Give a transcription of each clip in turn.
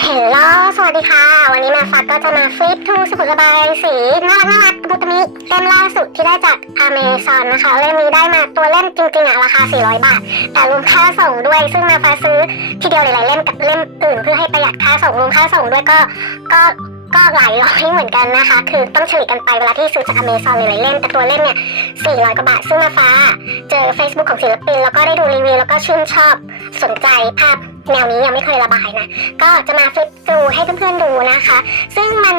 เฮลโลสวัสดีค่ะ วันนี้มาฟัดก็จะมาฟลิปทูสมุดระบายสีน่ารักน่ารักบุตมิเล่มล่าสุดที่ได้จากอเมซอนนะคะ เล่มนี้ได้มาตัวเล่มจริงๆอะราคา 400 บาท แต่รวมค่าส่งด้วย ซึ่งมาฟ้าซื้อทีเดียวหลายๆเล่มกับเล่มอื่นเพื่อให้ประหยัดค่าส่งรวมค่าส่งด้วยก็ก็ ก็หลายร้อยเหมือนกันนะคะ คือต้องเฉลี่ยกันไปเวลาที่ซื้อจากอเมซอนหลายๆเล่มแต่ตัวเล่มเนี่ย400กว่าบาทซึ่งมาฟ้า เจอ Facebook ของศิลปิน แล้วก็ได้ดูรีวิวแล้วก็ชื่นชอบสนใจภาพแนวนี้ยังไม่เคยระบายนะ ก็จะมาฟลิปดูให้เพื่อนๆดูนะคะ ซึ่งมัน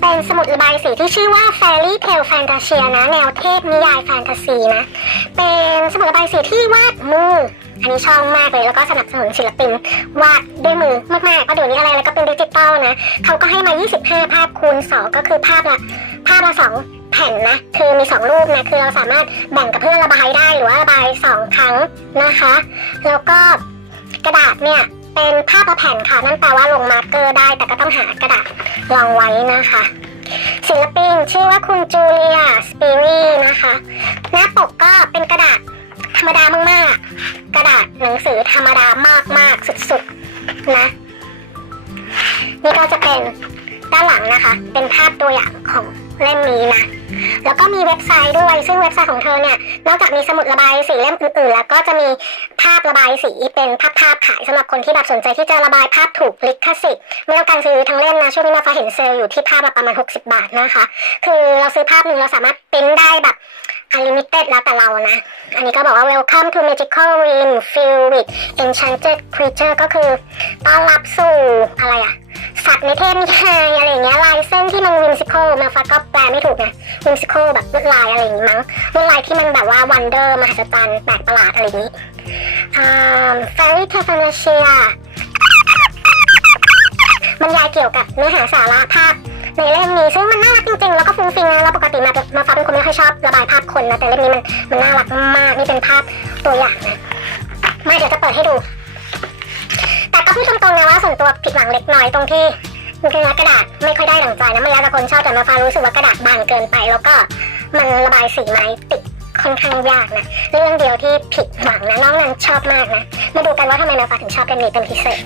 เป็นสมุดระบายสีที่ชื่อว่า Fairy Tale Fantasia นะ แนวเทพนิยายแฟนตาซีนะ เป็นสมุดระบายสีที่วาดมือ อันนี้ชอบมากเลยแล้วก็สนับสนุนศิลปินวาดด้วยมือมากๆเพราะเดี๋ยวนี้อะไรแล้วก็เป็นดิจิตอลนะเขาก็ให้มา 25 ภาพคูณ 2 ก็คือภาพละภาพละสองแผ่นนะคือมี 2 รูปนะคือเราสามารถแบ่งกับเพื่อนระบายได้หรือว่าระบาย 2 ครั้งนะคะ แล้วก็กระดาษเนี่ยเป็นภาพละแผ่นค่ะนั่นแปลว่าลงมาร์กเกอร์ได้ แต่ก็ต้องหากระดาษรองไว้นะคะศิลปินชื่อว่าคุณจูเลียสปีรีนะคะ หน้าปกก็เป็นกระดาษธรรมดา นังสือธรรมดามากๆสุดๆนะ นี่ก็จะเป็นด้านหลังนะคะ เป็นภาพตัวอย่างของเล่มนี้นะ แล้วก็มีเว็บไซต์ด้วย ซึ่งเว็บไซต์ของเธอเนี่ย นอกจากมีสมุดระบายสีเล่มอื่นๆ แล้วก็จะมีาพระบายสีเป็นภาพภาพขายสำหรับคนที่แบบสนใจที่จะระบายภาพถูกลิขสิทธิ์ไม่ต้องการซื้อทั้งเล่มนะช่วงนี้มาฟ้าเห็นเซลล์อยู่ที่ภาพละประมาณ 60 บาทนะคะ คือเราซื้อภาพหนึ่งเราสามารถเปริ้นได้แบบ unlimited แล้วแต่เรานะ อันนี้ก็บอกว่า welcome to magical realm filled with enchanted creature ก็คือต้อนรับสู่อะไรอะสัตว์ในเทพนิยายอะไรอย่างเงี้ยลายเส้นที่มัน whimsical มาฟ้าก็แปลไม่ถูกนะ whimsical แบบลวดลายอะไรอย่างงี้มั้งลวดลายที่มันแบบว่า wonder มหัศจรรย์แปลกประหลาดอะไรอย่างงี้ อ่า fairy tale fantasia บรรยายเกี่ยวกับเนื้อหาสาระภาพในเล่มนี้ซึ่งมันน่ารักจริงๆ แล้วก็ฟุ้งฟิ้งนะแล้วปกติมามาฟ้าเป็นคนไม่ค่อยชอบระบายภาพคนนะแต่เล่มนี้มันมันน่ารักมากนี่เป็นภาพตัวอย่างนะมาเดี๋ยวจะเปิดให้ดู แต่ก็พูดตรงๆนะว่าส่วนตัวผิดหวังเล็กน้อยตรงที่เนื้อกระดาษไม่ค่อยได้ดังใจนะมันแล้วแต่คนชอบแต่มาฟ้ารู้สึกว่ากระดาษบางเกินไป แล้วก็มันระบายสีไม้ติด ค่อนข้างยากนะ เรื่องเดียวที่ผิดหวังนะน้อกนั้นชอบมากนะ มาดูกันว่าทำไมมาฟ้าถึงชอบเล่มนี้เป็นพิเศษ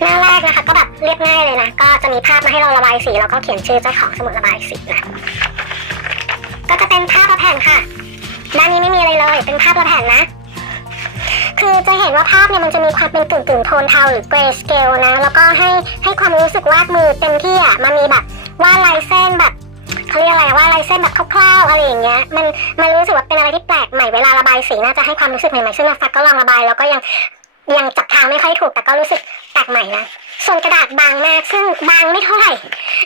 หน้าแรกนะคะก็แบบเรียบง่ายเลยนะ ก็จะมีภาพมาให้เราระบายสีแล้วก็เขียนชื่อเจ้าของสมุดระบายสีนะ ก็จะเป็นภาพละแผ่นค่ะด้านนี้ไม่มีอะไรเลย เป็นภาพละแผ่นนะคือจะเห็นว่าภาพเนี่ยมันจะมีความเป็นกึ่งกึ่งโทนเทาหรือเกรสเกลนะ แล้วก็ให้ให้ความรู้สึกวาดมือเต็มที่อะมันมีแบบวาดลายเส้นแบบ เขาเรียกอะไรว่าลายเส้นแบบคร่าวๆอะไรอย่างเงี้ยมันมันรู้สึกว่าเป็นอะไรที่แปลกใหม่เวลาระบายสีน่าจะให้ความรู้สึกใหม่ๆซึ่งมาฟักก็ลองระบายแล้วก็ยังยังจับทางไม่ค่อยถูกแต่ก็รู้สึกแปลกใหม่นะส่วนกระดาษบางมากซึ่งบางไม่เท่าไหร่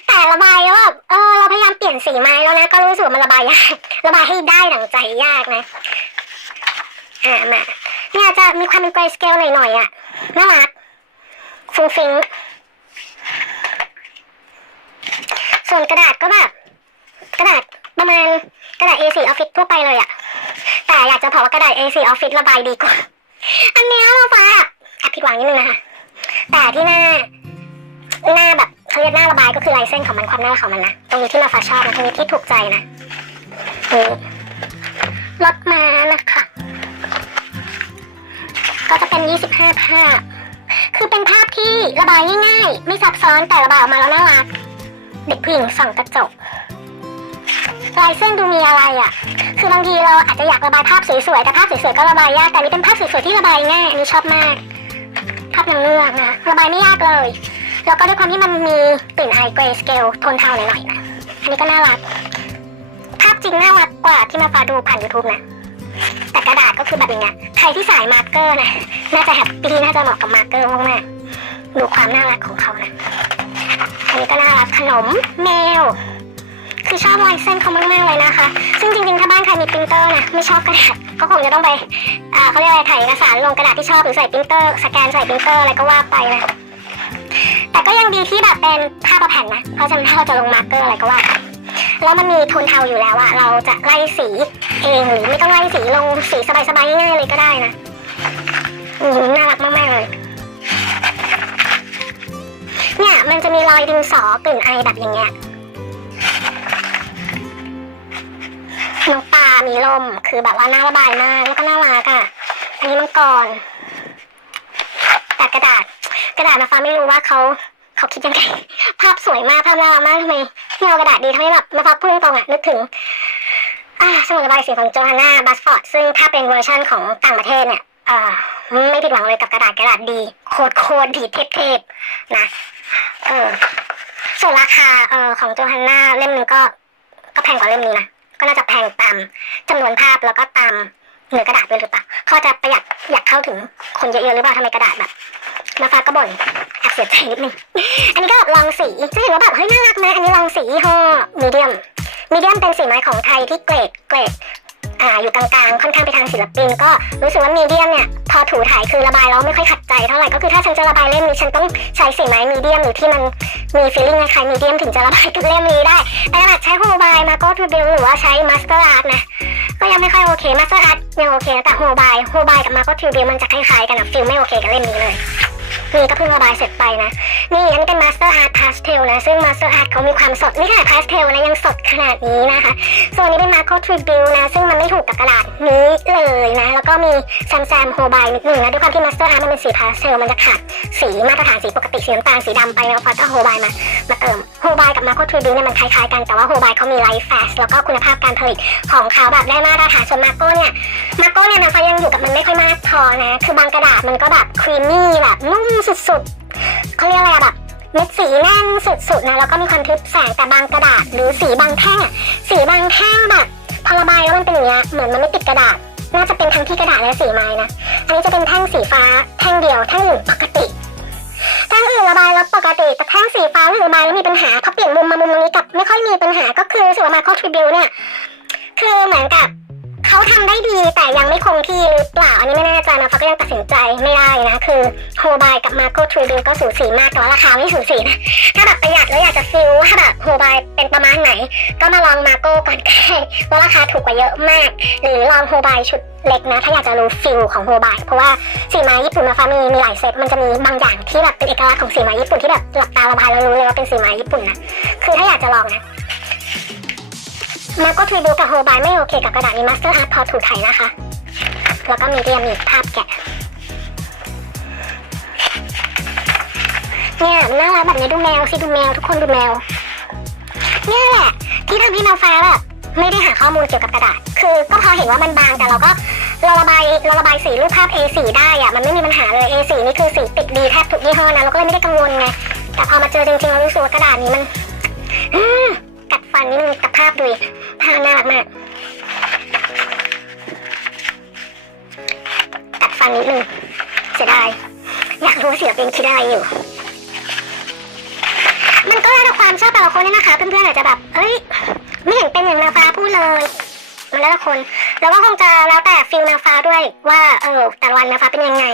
แต่ระบายแล้วแบบเออเราพยายามเปลี่ยนสีไม้แล้วนะก็รู้สึกมันระบายยากระบายให้ได้ดั่งใจยากนะอ่ามาเนี่ยจะมีความเป็นเกรสเกลหน่อยๆอะน่ารักฟุ้งฟิงส่วนกระดาษก็แบบ กระดาษประมาณกระดาษ A4 ออฟฟิศทั่วไปเลยอะแต่อยากจะบอกว่ากระดาษ A4 ออฟฟิศระบายดีกว่า อันนี้เราฟ้าแบบแอบผิดหวังนิดนึงนะคะแต่ที่หน้าหน้าแบบเขาเรียกหน้าระบายก็คือลายเส้นของมันความน่ารักของมันนะตรงนี้ที่มาฟ้าชอบนะตรงนี้ที่ถูกใจนะนี่รถมานะคะ ก็จะเป็น 25 ภาพ คือเป็นภาพที่ระบายง่ายๆ ไม่ซับซ้อนแต่ระบายออกมาแล้วน่ารัก เด็กผู้หญิงส่องกระจก ลายเส้นดูมีอะไรอะ่ะ คือบางทีเราอาจจะอยากระบายภาพสวยๆ แต่ภาพสวยๆ ก็ระบายยาก แต่นี่เป็นภาพสวยๆ ที่ระบายง่ายอันนี้ชอบมาก ภาพนางเงือกนะ ระบายไม่ยากเลย แล้วก็ด้วยความที่มันมีกลิ่นไอเกรสเกลโทนเทาหน่อยๆนะ อันนี้ก็น่ารัก ภาพจริงน่ารักกว่าที่มาฟ้าดูผ่าน YouTube นะ แต่กระดาษก็คือแบบอย่างเงี้ยใครที่สายมาร์กเกอร์นะ น่าจะแฮปปี้น่าจะเหมาะกับมาร์กเกอร์มากๆดูความน่ารักของเขานะ อันนี้ก็น่ารักขนมแมว คือชอบลายเส้นเขามากๆเลยนะคะ ซึ่งจริงๆ ถ้าบ้านใครมีปรินเตอร์นะไม่ชอบกระดาษก็คงจะต้องไปเขาเรียกอะไรถ่ายเอกสารลงกระดาษที่ชอบหรือใส่ปรินเตอร์สแกนใส่ปรินเตอร์อะไรก็ว่าไปนะแต่ก็ยังดีที่แบบเป็นภาพประแผ่นนะเพราะฉะนั้นถ้าเราจะลงมาร์กเกอร์อะไรก็ว่าไปแล้วมันมีโทนเทาอยู่แล้วอะเราจะไล่สีเองหรือไม่ต้องไล่สีลงสีสบายๆง่ายๆเลยก็ได้นะอืมน่ารักมากๆเลยเนี่ยมันจะมีรอยดินสอกลิ่นไอแบบอย่างเงี้ย มีลมคือแบบว่าน่าระบายมากแล้วก็น่ารักอะอันนี้มังกรแต่กระดาษ กระดาษมาฟ้าไม่รู้ว่าเขาเขาคิดยังไงภาพสวยมากภาพน่ารักมากทำไมเงากระดาษดีทำไมแบบมาฟ้าพูดตรงอะนึกถึงอ่าสมุดระบายสีของโจฮานนาบัสฟอร์ดซึ่งถ้าเป็นเวอร์ชั่นของต่างประเทศเนี่ยเอ่อไม่ผิดหวังเลยกับกระดาษกระดาษดี โคตรโคตรดีเทพๆนะเออส่วนราคาเอ่อของโจฮานนาเล่มนึงก็ก็แพงกว่าเล่มนี้นะ ก็น่าจะแพงตามจำนวนภาพแล้วก็ตามเนื้อกระดาษด้วยหรือเปล่าเขาจะประหยัดอยากเข้าถึงคนเยอะๆหรือเปล่าทำไมกระดาษแบบมาฟ้าก็บ่นแอบเสียใจนิดนึงอันนี้ก็แบบลองสีจะเห็นว่าแบบเฮ้ยน่ารักไหมอันนี้ลองสียี่ห้อมีเดียมมีเดียมเป็นสีไม้ของไทยที่เกรดเกรด อ่าอยู่กลางๆ ค่อนข้างไปทางศิลปิน ก็รู้สึกว่ามีเดียมเนี่ยพอถูถ่ายคือระบายแล้วไม่ค่อยขัดใจเท่าไหร่ก็คือถ้าฉันจะระบายเล่มนี้ฉันต้องใช้สีไม้มีเดียมหรือที่มันมีฟีลลิ่งคล้ายมีเดียมถึงจะระบายกับเล่มนี้ได้แต่ขนาใช้โฮบายมาก็ทูบิลหรือว่าใช้มาสเตอร์อาร์ตนะก็ยังไม่ค่อยโอเคมาสเตอร์อาร์ตยังโอเคนะแต่โฮบายโฮบายกับมาก็ทูบิลมันจะคล้ายๆกันอะฟิลไม่โอเคกับเล่มนี้เลย นี่ก็เพิ่งระบายเสร็จไปนะ นี่อันนี้เป็น Master Art Pastel นะ ซึ่ง Master Art เขามีความสด นี่ขนาด Pastel นะ ยังสดขนาดนี้นะคะ ส่วนนี้เป็น Marco Tribute นะ ซึ่งมันไม่ถูกกับกระดาษนี้เลยนะ แล้วก็มีแซมแซมโฮบายนิดหนึ่งนะ ด้วยความที่ Master Art มันเป็นสี Pastel มันจะขาดสีมาตรฐานสีปกติสีน้ำตาลสีดำไปแล้วฟ้าก็โฮบายมา มาเติม โฮบายกับ Marco Tribute เนี่ยมันคล้ายๆกัน แต่ว่าโฮบายเขามี Light Fast แล้วก็คุณภาพการผลิตของเขาแบบได้มาตรฐาน ส่วน Marco เนี่ยมาโก้เนี่ยนะฟ้ายังอยู่กับมันไม่ค่อยมากพอนะ คือบางกระดาษมันก็แบบครีมมี่แบบนุ่มสุดๆเขาเรียกอะไรอะแบบเม็ดสีแน่นสุดๆนะแล้วก็มีความทึบแสงแต่บางกระดาษ หรือสีบางแท่งอะสีบางแท่งแบบพอระบายแล้วมันเป็นอย่างเงี้ยเหมือนมันไม่ติดกระดาษ น่าจะเป็นทั้งที่กระดาษและสีไม้นะอันนี้จะเป็นแท่งสีฟ้าแท่งเดียวแท่งอื่นปกติแท่งอื่นระบายแล้วปกติแต่แท่งสีฟ้าระบายแล้วมีปัญหาพอเปลี่ยนมุมมามุมตรงนี้กับไม่ค่อยมีปัญหาก็คือรู้สึกว่ามาคอทริบิวเนี่ยคือเหมือนกับ เขาทำได้ดีแต่ยังไม่คงที่หรือเปล่า อันนี้ไม่แน่ใจนะฟ้าก็ยังตัดสินใจไม่ได้นะ คือโฮบายกับมาโ o ทรีบิวก็สูสีมากแต่ว่าราคาไม่สูสีนะ ถ้าแบบประหยัดแล้วอยากจะฟิลถ้าแบบโฮบายเป็นประมาณไหน ก็มาลองมาโก้ก่อนก็ได้เพราะราคาถูกกว่าเยอะมาก หรือลองโฮบายชุดเล็กนะ ถ้าอยากจะรู้ฟิลของโฮบายเพราะว่าสีไม้ญี่ปุ่นมาฟ้ามีมีหลายเซตมันจะมีบางอย่างที่แบบเป็นเอกลักษณ์ของสีไม้ญี่ปุ่นที่แบบหลับตาระบายแล้วรู้เลยว่าเป็นสีไม้ญี่ปุ่นนะคือถ้าอยากจะลองนะ มาก็ทรีบูกับโฮบายไม่โอเคกับกระดาษนี้มาสเตอร์อาร์พอถูกไทยนะคะ แล้วก็มีเดียมีภาพแกะเนี่ยน่ารักแบบนี้ดูแมวสิดูแมวทุกคนดูแมวเนี่ยแหละที่ทำให้น้องฟ้าแบบไม่ได้หาข้อมูลเกี่ยวกับกระดาษ คือก็พอเห็นว่ามันบางแต่เราก็เราระบายเราระบายสีรูปภาพ A4 ได้อะมันไม่มีปัญหาเลย A4 นี่คือสีติดดีแทบทุกยี่ห้อนะเราก็เลยไม่ได้กังวลไงแต่พอมาเจอจริงๆเรารู้สึกว่ากระดาษนี้มันกัดฟันนิดนึงกับภาพดู ดิภาพน่ารักมากกัดฟันนิดนึงเสียดาย อยากรู้ว่าศิลปินคิดอะไรอยู่ มันก็แล้วแต่ความชอบแต่ละคนเนี่ยนะคะ เพื่อนๆอาจจะแบบ เอ้ย ไม่เห็นเป็นอย่างนาฟ้าพูดเลย มันแล้วแต่คน แล้วก็คงจะแล้วแต่ฟิลนาฟ้าด้วยว่า เออ แต่ละวันนาฟ้าเป็นยังไง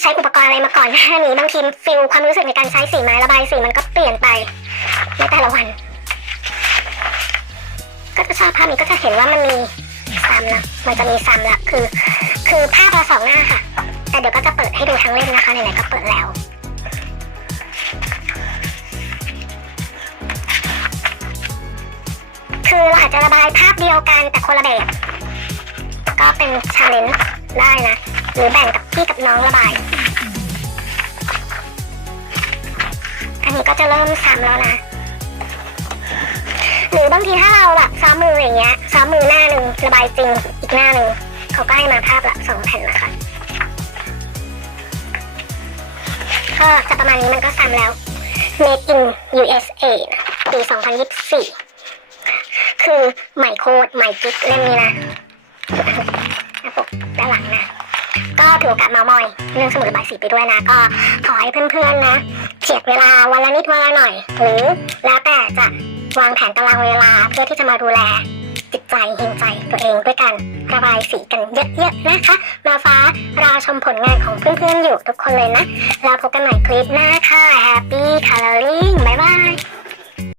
ใช้อุปกรณ์อะไรมาก่อนหน้านี้ บางทีฟิลความรู้สึกในการใช้สีไม้ระบายสีมันก็เปลี่ยนไปในแต่ละวัน ก็จะชอบภาพนี้ก็จะเห็นว่ามันมีซ้ำนะมันจะมีซ้ำละคือ คือภาพละสองหน้าค่ะ แต่เดี๋ยวก็จะเปิดให้ดูทั้งเล่มนะคะไหนๆก็เปิดแล้วคือเราอาจจะระบายภาพเดียวกันแต่คนละแบบก็เป็นชาเลนจ์ได้นะ หรือแบ่งกับพี่กับน้องระบาย อันนี้ก็จะเริ่มซ้ำแล้วนะ หรือบางทีถ้าเราแบบซ้อมมืออย่างเงี้ยซ้อมมือหน้าหนึ่งระบายจริงอีกหน้าหนึ่งเขาก็ให้มาภาพละสองแผ่นนะคะก็จะประมาณนี้มันก็ซ้ำแล้ว Made in USA นะปี 2024 คือใหม่โคตรใหม่กิ๊กเล่มนี้นะหน้าปกด้านหลังนะ ก็ถือโอกาสเมามอย เรื่องสมุดระบายสีไปด้วยนะ ก็ขอให้เพื่อนๆนะเจียดเวลาวันละนิดวันละหน่อย หรือแล้วแต่จะ วางแผนตารางเวลาเพื่อที่จะมาดูแลจิตใจเฮงใจตัวเองด้วยกันระบายสีกันเยอะๆนะคะ มาฟ้ารอชมผลงานของเพื่อนๆอยู่ทุกคนเลยนะ แล้วพบกันใหม่คลิปหน้าค่ะ Happy Coloring บ๊ายบาย